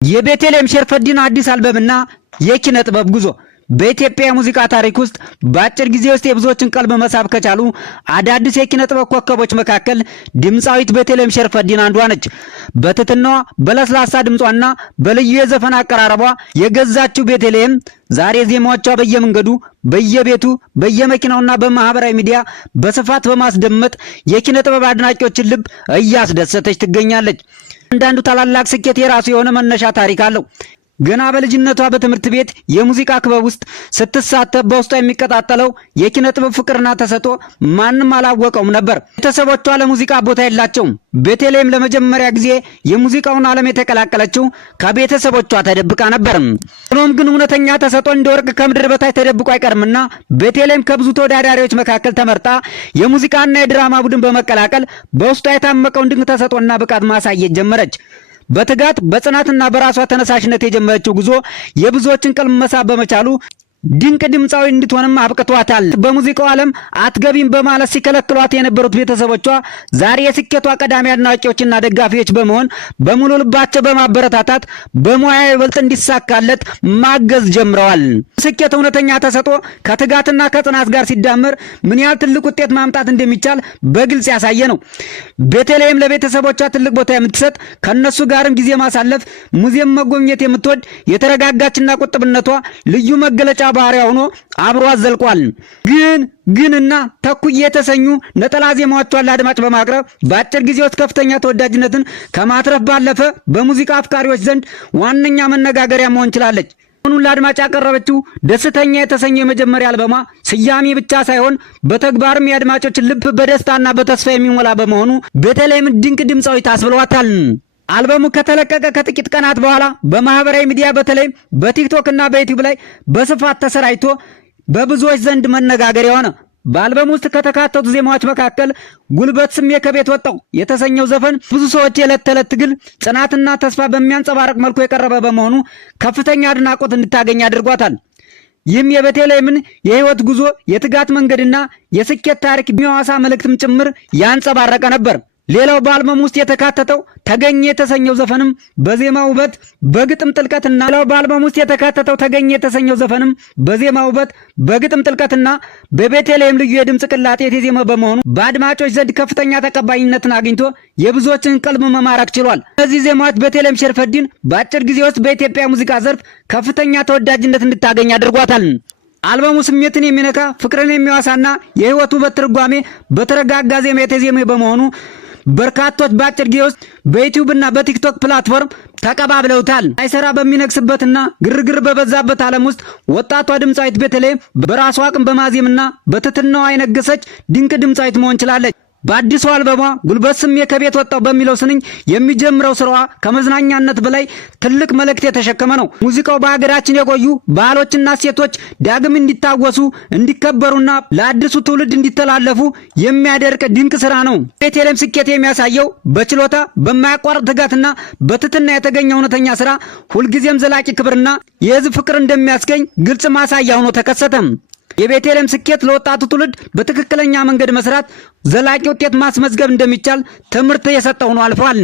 የቤተልሔም ሸርፈዲን አዲስ አልበምና የኪነ ጥበብ ጉዞ በኢትዮጵያ ሙዚቃ ታሪክ ውስጥ በአጭር ጊዜ ውስጥ የብዙዎችን ቀልብ መሳብ ከቻሉ አዳዲስ የኪነ ጥበብ ኮከቦች መካከል ድምፃዊት ቤተልሔም ሸርፈዲን አንዷ ነች። በትትናዋ በለስላሳ ድምጿና በልዩ የዘፈን አቀራረቧ የገዛችው ቤተልሔም ዛሬ ዜማዎቿ በየመንገዱ በየቤቱ በየመኪናውና በማህበራዊ ሚዲያ በስፋት በማስደመጥ የኪነ ጥበብ አድናቂዎችን ልብ እያስደሰተች ትገኛለች። አንዳንዱ ታላላቅ ስኬት የራሱ የሆነ መነሻ ታሪክ አለው። ገና በልጅነቷ በትምህርት ቤት የሙዚቃ ክበብ ውስጥ ስትሳተፍ በውስጧ የሚቀጣጠለው የኪነ ጥበብ ፍቅርና ተሰጥኦ ማንም አላወቀውም ነበር። ቤተሰቦቿ ለሙዚቃ ቦታ የላቸውም። ቤተልሔም ለመጀመሪያ ጊዜ የሙዚቃውን ዓለም የተቀላቀለችው ከቤተሰቦቿ ተደብቃ ነበር። ሆኖም ግን እውነተኛ ተሰጥኦ እንደ ወርቅ ከምድር በታች ተደብቆ አይቀርምና ቤተልሔም ከብዙ ተወዳዳሪዎች መካከል ተመርጣ የሙዚቃና የድራማ ቡድን በመቀላቀል በውስጧ የታመቀውን ድንቅ ተሰጥኦና ብቃት ማሳየት ጀመረች። በትጋት በጽናትና በራሷ ተነሳሽነት የጀመረችው ጉዞ የብዙዎችን ቀልብ መሳብ በመቻሉ ድንቅ ድምፃዊ እንድትሆንም አብቅቷታል። በሙዚቃው ዓለም አትገቢም በማለት ሲከለክሏት የነበሩት ቤተሰቦቿ ዛሬ የስኬቷ ቀዳሚ አድናቂዎችና ደጋፊዎች በመሆን በሙሉ ልባቸው በማበረታታት በሙያ ይበልጥ እንዲሳካለት ማገዝ ጀምረዋል። ስኬት እውነተኛ ተሰጥኦ ከትጋትና ከጽናት ጋር ሲዳመር ምን ያህል ትልቅ ውጤት ማምጣት እንደሚቻል በግልጽ ያሳየ ነው። ቤተልሔም ለቤተሰቦቿ ትልቅ ቦታ የምትሰጥ ከነሱ ጋርም ጊዜ ማሳለፍ፣ ሙዚየም መጎብኘት የምትወድ የተረጋጋችና ቁጥብነቷ ልዩ መገለጫ ባህሪያ ሆኖ አብሯት ዘልቋል። ግንና ተኩዬ የተሰኙ ነጠላ ዜማዎቿን ለአድማጭ በማቅረብ በአጭር ጊዜ ውስጥ ከፍተኛ ተወዳጅነትን ከማትረፍ ባለፈ በሙዚቃ አፍቃሪዎች ዘንድ ዋነኛ መነጋገሪያ መሆን ችላለች። አሁን ለአድማጭ ያቀረበችው ደስተኛ የተሰኘው የመጀመሪያ አልበሟ ስያሜ ብቻ ሳይሆን በተግባርም የአድማጮችን ልብ በደስታና በተስፋ የሚሞላ በመሆኑ ቤተልሔም ድንቅ ድምፃዊት አስብሏታል። አልበሙ ከተለቀቀ ከጥቂት ቀናት በኋላ በማህበራዊ ሚዲያ በተለይ በቲክቶክ እና በዩቲዩብ ላይ በስፋት ተሰራጭቶ በብዙዎች ዘንድ መነጋገሪያ ሆነ። በአልበሙ ውስጥ ከተካተቱ ዜማዎች መካከል ጉልበት ስሜ ከቤት ወጣው የተሰኘው ዘፈን ብዙ ሰዎች የዕለት ተዕለት ትግል ጽናትና ተስፋ በሚያንጸባርቅ መልኩ የቀረበ በመሆኑ ከፍተኛ አድናቆት እንድታገኝ አድርጓታል። ይህም የቤተልሔምን የህይወት ጉዞ የትጋት መንገድና የስኬት ታሪክ የሚያወሳ መልእክትም ጭምር ያንጸባረቀ ነበር። ሌላው በአልበም ውስጥ የተካተተው ተገኘ የተሰኘው ዘፈንም በዜማ ውበት በግጥም ጥልቀትና በቤተልሔም ልዩ የድምጽ ቅላጤ የተዜመ በመሆኑ በአድማጮች ዘንድ ከፍተኛ ተቀባይነትን አግኝቶ የብዙዎችን ቀልብ መማረክ ችሏል። እነዚህ ዜማዎች ቤተልሔም ሸርፈዲን በአጭር ጊዜ ውስጥ በኢትዮጵያ ሙዚቃ ዘርፍ ከፍተኛ ተወዳጅነት እንድታገኝ አድርጓታል። አልበሙ ስሜትን የሚነካ ፍቅርን የሚያወሳና የህይወት ውበት ትርጓሜ በተረጋጋ ዜማ የተዜመ በመሆኑ በርካቶች በአጭር ጊዜ ውስጥ በዩቲዩብ እና በቲክቶክ ፕላትፎርም ተቀባብለውታል። አይሰራ በሚነክስበትና ግርግር በበዛበት ዓለም ውስጥ ወጣቷ ድምፃዊት ቤተልሔም በራሷ አቅም በማዜምና በትትናዋ የነገሰች ድንቅ ድምፃዊት መሆን ችላለች። በአዲሱ አልበሟ ጉልበት ስሜ ከቤት ወጣው በሚለው ስንኝ የሚጀምረው ስራዋ ከመዝናኛነት በላይ ትልቅ መልእክት የተሸከመ ነው። ሙዚቃው በሀገራችን የቆዩ ባህሎችና እሴቶች ዳግም እንዲታወሱ እንዲከበሩና ለአዲሱ ትውልድ እንዲተላለፉ የሚያደርቅ ድንቅ ስራ ነው። ቤተልሔም ስኬት የሚያሳየው በችሎታ በማያቋርጥ ትጋትና በትትና የተገኘ እውነተኛ ስራ ሁልጊዜም ዘላቂ ክብርና የህዝብ ፍቅር እንደሚያስገኝ ግልጽ ማሳያ ሆኖ ተከሰተም። የቤተልሔም ስኬት ለወጣቱ ትውልድ በትክክለኛ መንገድ መስራት ዘላቂ ውጤት ማስመዝገብ እንደሚቻል ትምህርት የሰጠው ነው አልፏል።